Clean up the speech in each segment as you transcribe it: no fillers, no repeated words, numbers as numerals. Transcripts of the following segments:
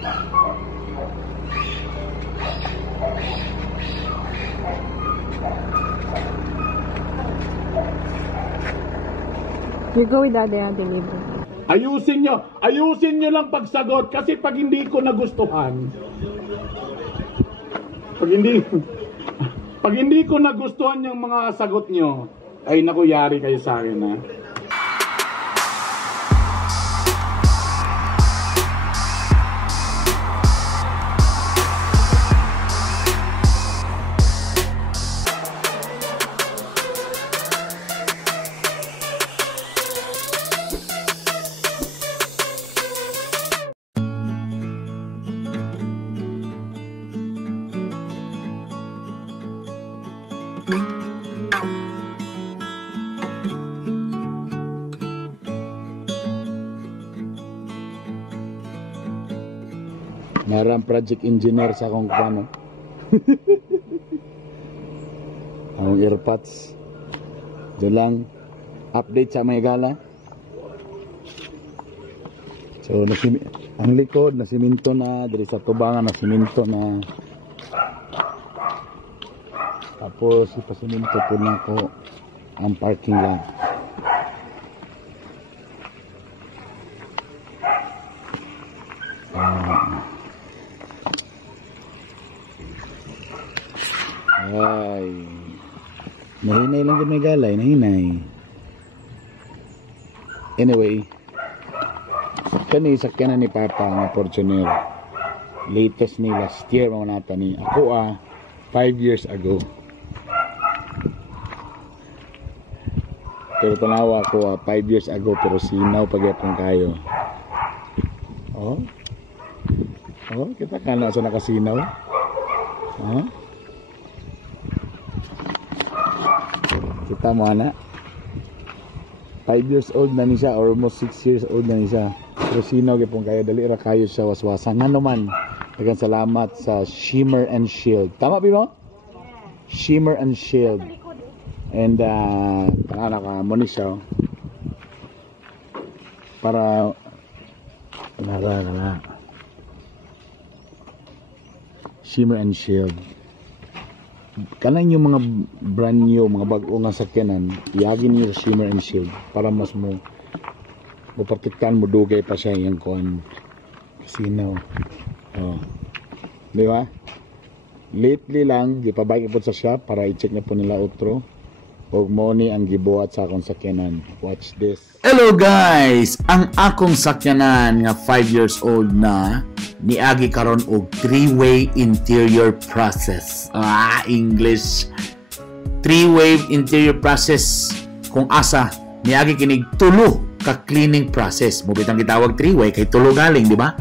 You go with Daddy and deliver. Ayusin nyo lang pagsagot kasi pag hindi ko nagustuhan, pag hindi ko nagustuhan yung mga sagot nyo, ay naku, yari kayo sa akin, ha? Meron project engineer sa akong kwano. Ang earpods. Doon lang update sa mga gala. So ang likod na siminto na, diri sa tubangan na siminto na. Tapos ipasiminto po na ko ang parking lot. Ay, nahinay lang din may galay, nahinay. Anyway, kani sakyanan ni Papa ang Fortuner. Latest ni last year mga nata ni ako 5 years ago. Pero tanawa ko 5 years ago pero sinaw pagyapon kayo. Oh, kita ka na sa nakasinaw. Kita mo na 5 years old na ni siya, or almost 6 years old na ni siya. Pero sinaw gyapon kayo, dali ra kayo siya waswasan. Ngano man, daghang salamat sa Shimmer and Shield. Tama ba mo? Shimmer and Shield. And para mo ni siya para na Shimmer and Shield. Kanang yung mga brand new, mga bago nga sakyanan, iagin niyo sa Shimmer and Shield para mas mo protektahan mo, dugay pa siya yung kuan casino. Di ba? Lately lang gipabike po sa shop para i-check na po nila otro. Og mo ni ang gibuhat sa akong sakyanan. Watch this. Hello guys! Ang akong sakyanan nga 5 years old na niagi karon og 3-way interior process. English. 3-way interior process kung asa niagi kinig tulo ka cleaning process. Mo bitang gitawag 3-way kay tulo galing, di ba?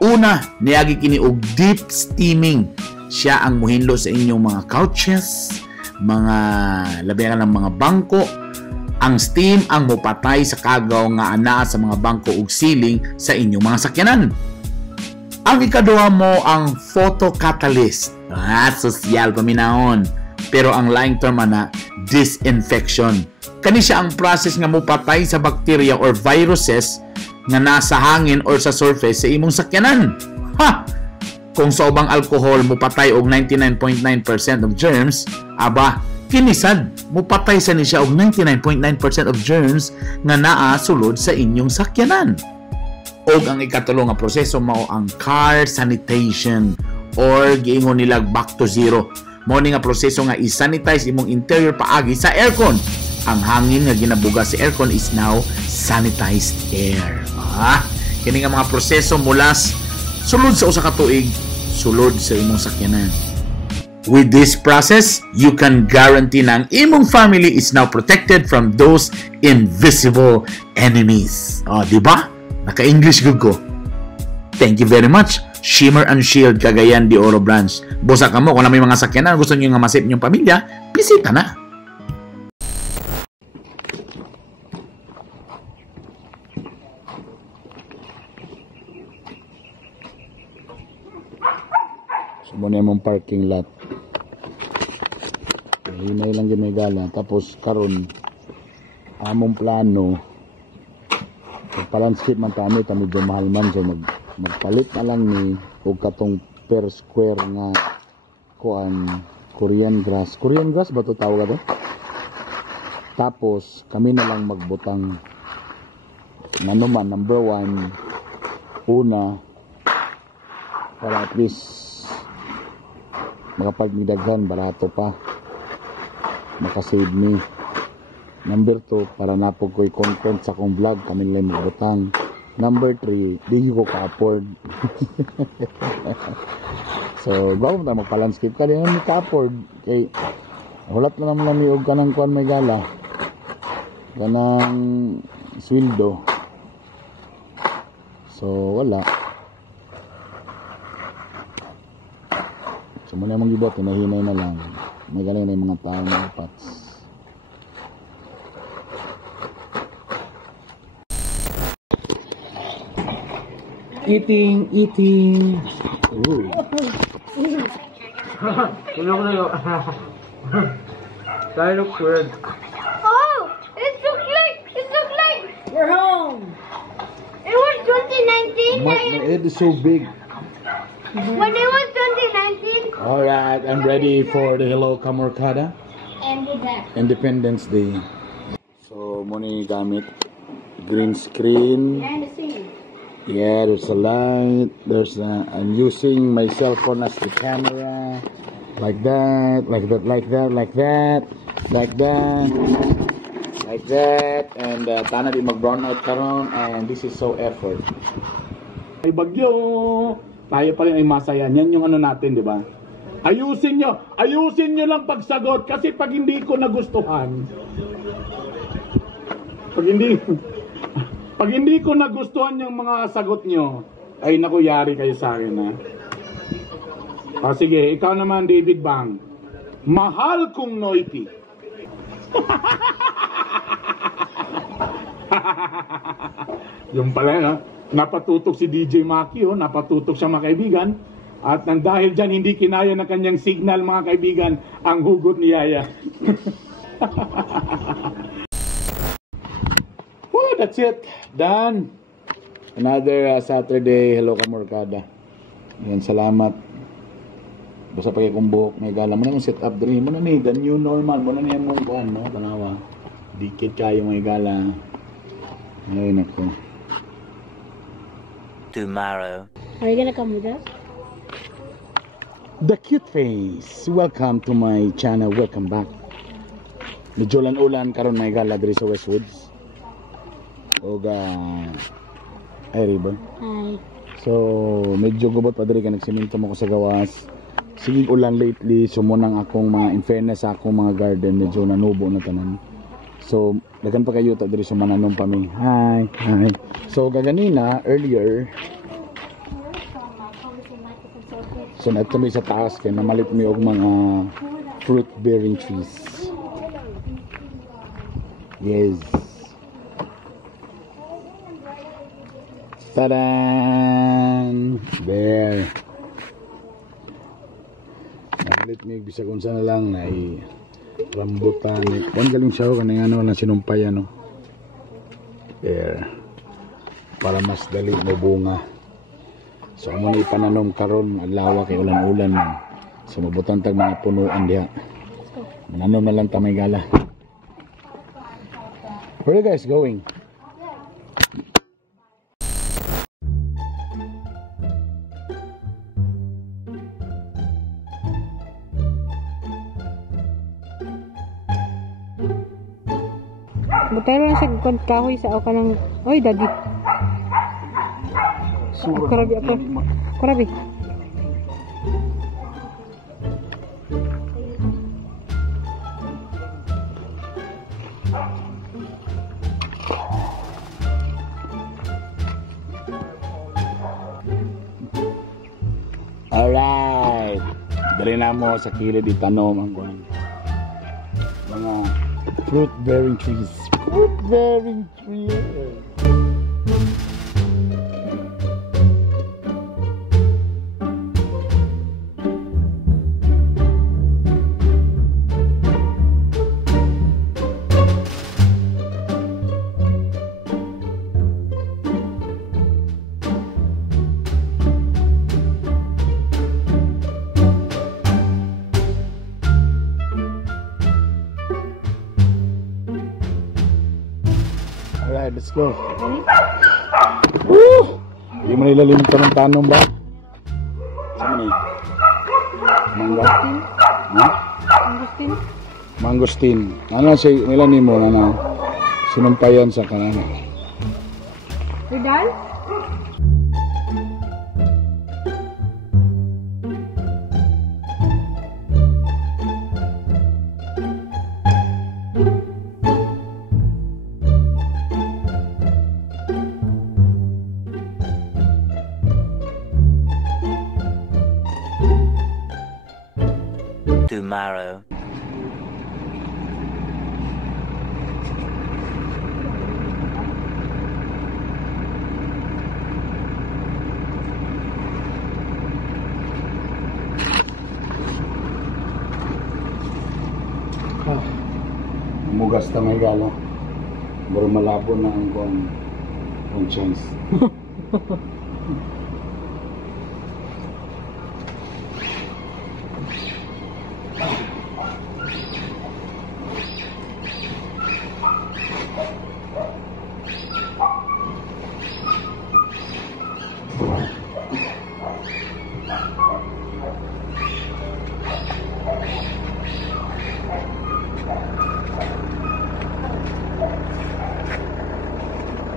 Una, niagi kini og deep steaming. Siya ang muhinlo sa inyong mga couches, mga labihan ng mga bangko. Ang steam ang mupatay sa kagaw nga anaa sa mga bangko ug ceiling sa inyong mga sakyanan. Ang ikaduha mo ang photocatalyst. Sosyal paminahon. Pero ang laing term na disinfection. Kani siya ang process nga mupatay sa bacteria or viruses nga nasa hangin or sa surface sa imong sakyanan. Kung sa ubang alcohol mupatay og 99.9% of germs, aba kinisad mupatay sa ni siya og 99.9% of germs nga naa sulod sa inyong sakyanan. Og ang ikatulo nga proseso mao ang car sanitation or giingon nila back to zero. Mao ni nga proseso nga i-sanitize imong interior paagi sa aircon. Ang hangin nga ginabuga sa aircon is now sanitized air. Kini nga mga proseso mula sulod sa usa ka tuig, sulod sa imong sakyanan. With this process, you can guarantee na ang imong family is now protected from those invisible enemies. Di ba? Naka-English gud ko. Thank you very much. Shimmer and Shield, Cagayan de Oro Branch. Busa ka mo kung na may mga sakyanan gusto niyo nga masip ninyong pamilya, bisita na. Muna yung parking lot. Hinay lang yung may gala. Tapos karon among plano pag-landscape man kami medyo mahal man, so magpalit na lang ni og katong per square nga kuan Korean grass ba to tawag ato? Tapos kami na lang magbutang ano man, number 1 una para at least makapagmidaghan barato pa, makasave me. Number 2 para napog ko'y content sa akong vlog, kami lang magbutang. Number 3 di ko ka-afford. So bago mo tayo magpa-landscape ka, di naman ka-afford kay hulat na naman lang og kanang kuan may gala, kanang sweldo. So wala. So muna mong gibot, hinahinay na lang. May galing na yung mga tao na pots. Eating. Ooh. That looks weird. Oh, it looks like We're home! it was 2019. My head is so big. When it was 2019, Alright, I'm ready for the Hello Kamorkada and with that. Independence Day. So muna gamit green screen. And the scene. Yeah, there's a light. I'm using my cell phone as the camera. Like that, like that, like that, like that, like that, like that. And tana di mag-brown out karon, and this is so effort. Ay bagyo, tayo pa rin ay masaya. Yan yung ano natin, di ba? Ayusin nyo lang pagsagot kasi pag hindi ko nagustuhan, pag hindi ko nagustuhan yung mga sagot nyo, ay naku, yari kayo sa akin, ha? O sige, ikaw naman, David Bang. Mahal kong Noity. Yung pala, no? Napatutok si DJ Maki, oh. Napatutok siya, mga kaibigan. At nang dahil dyan, hindi kinaya ng kanyang signal, mga kaibigan, ang hugot ni Yaya. Well, that's it. Done. Another Saturday Hello Kamorkada. Yan, salamat. Basta pag ikong buhok, may gala mo na yung set up din. Mo na ni, the new normal. Mo na niya mong kuhan, no? Tanawa. Dikit kayo may gala. Ay, nako. Tomorrow. Are you gonna come with us? The Cute Face. Welcome to my channel. Welcome back. Medyo ulan karon may gala diri sa Westwoods. Oga ay riba. Hi. So, medyo gubot pa diri ka nagsiminto mo ko sa gawas. Sige ulan lately, sumunang akong mga in fairness sa akong mga garden, medyo nanubo na tanan. So, dagan pa kayo ta diri sa mananom pa mi. Hi. So, gaganina earlier. So, nagtumi sa taas kay namalit mi og mga fruit bearing trees. Yes. Tadan! There. Namalit mi bisag unsa na lang na rambutan. Kuan galing siya kanang ano na sinumpayan no. There. Para mas dali mo bunga. So amo ni pananom karon adlaw kay ulan-ulan man. So mabutan tag mga punuan diha. Mananom na lang ta may gala. Where are you guys going? Butay lang siya kahoy sa ako ng... Oy, daddy. Karabi ako. Karabi. Alright. Dali na mo sa kilid itanom ang kuan. Mga fruit bearing trees. Fruit bearing trees. Let's go. Woo! Hindi mo nilalim tanong ba? Saan ni? Mangga? Ha? Agustin. Mangosteen. Ano siya, nilalim mo, ano? Sinumpayan sa kanana. Vidal? Tomorrow. Mugas na may galo. Pero malabo na ang conscience.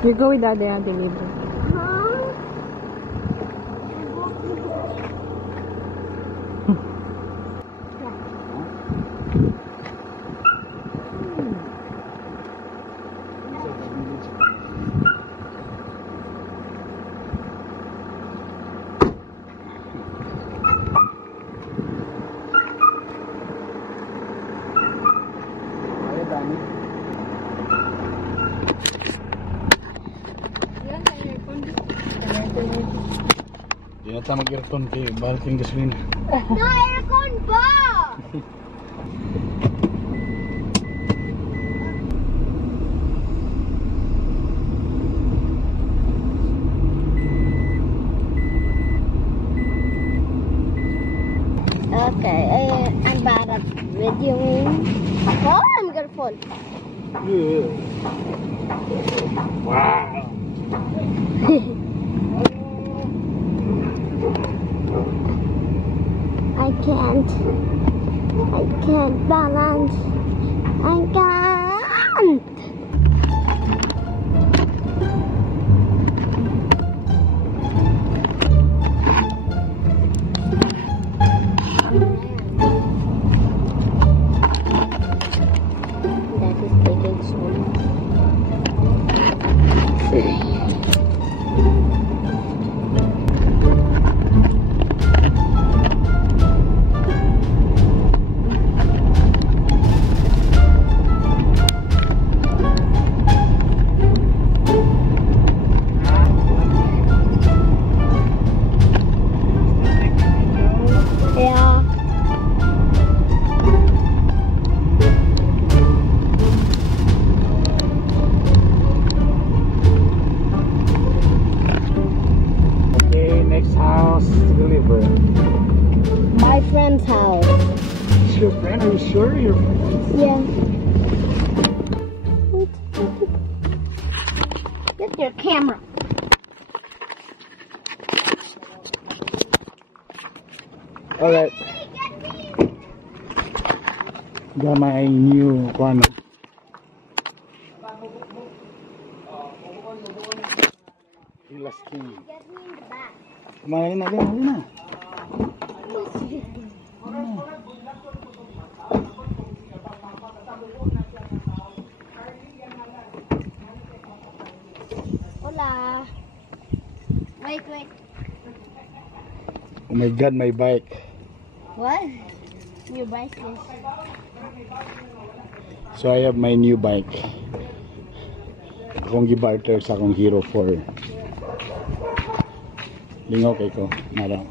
You go with Daddy and deliver. Di na tayo mag-aircon kay bahal ko yung gasolina. No aircon ba? Okay, I'm bad at videoing. Oh, I'm gonna fall. Wow! I can't balance. I can't. That is taking so long. Yeah. Okay, next house to deliver. My friend's house. Is your friend? Are you sure your friend? Yeah. Get your camera. Alright. Got my new one. Last king. Get me in the back. Kumain na, halina. Hola. Wait. Oh my God, my bike. What? Your bicycle. So I have my new bike. Akong gibarter sa akong Hero 4. Lingaw kay ko, naraw.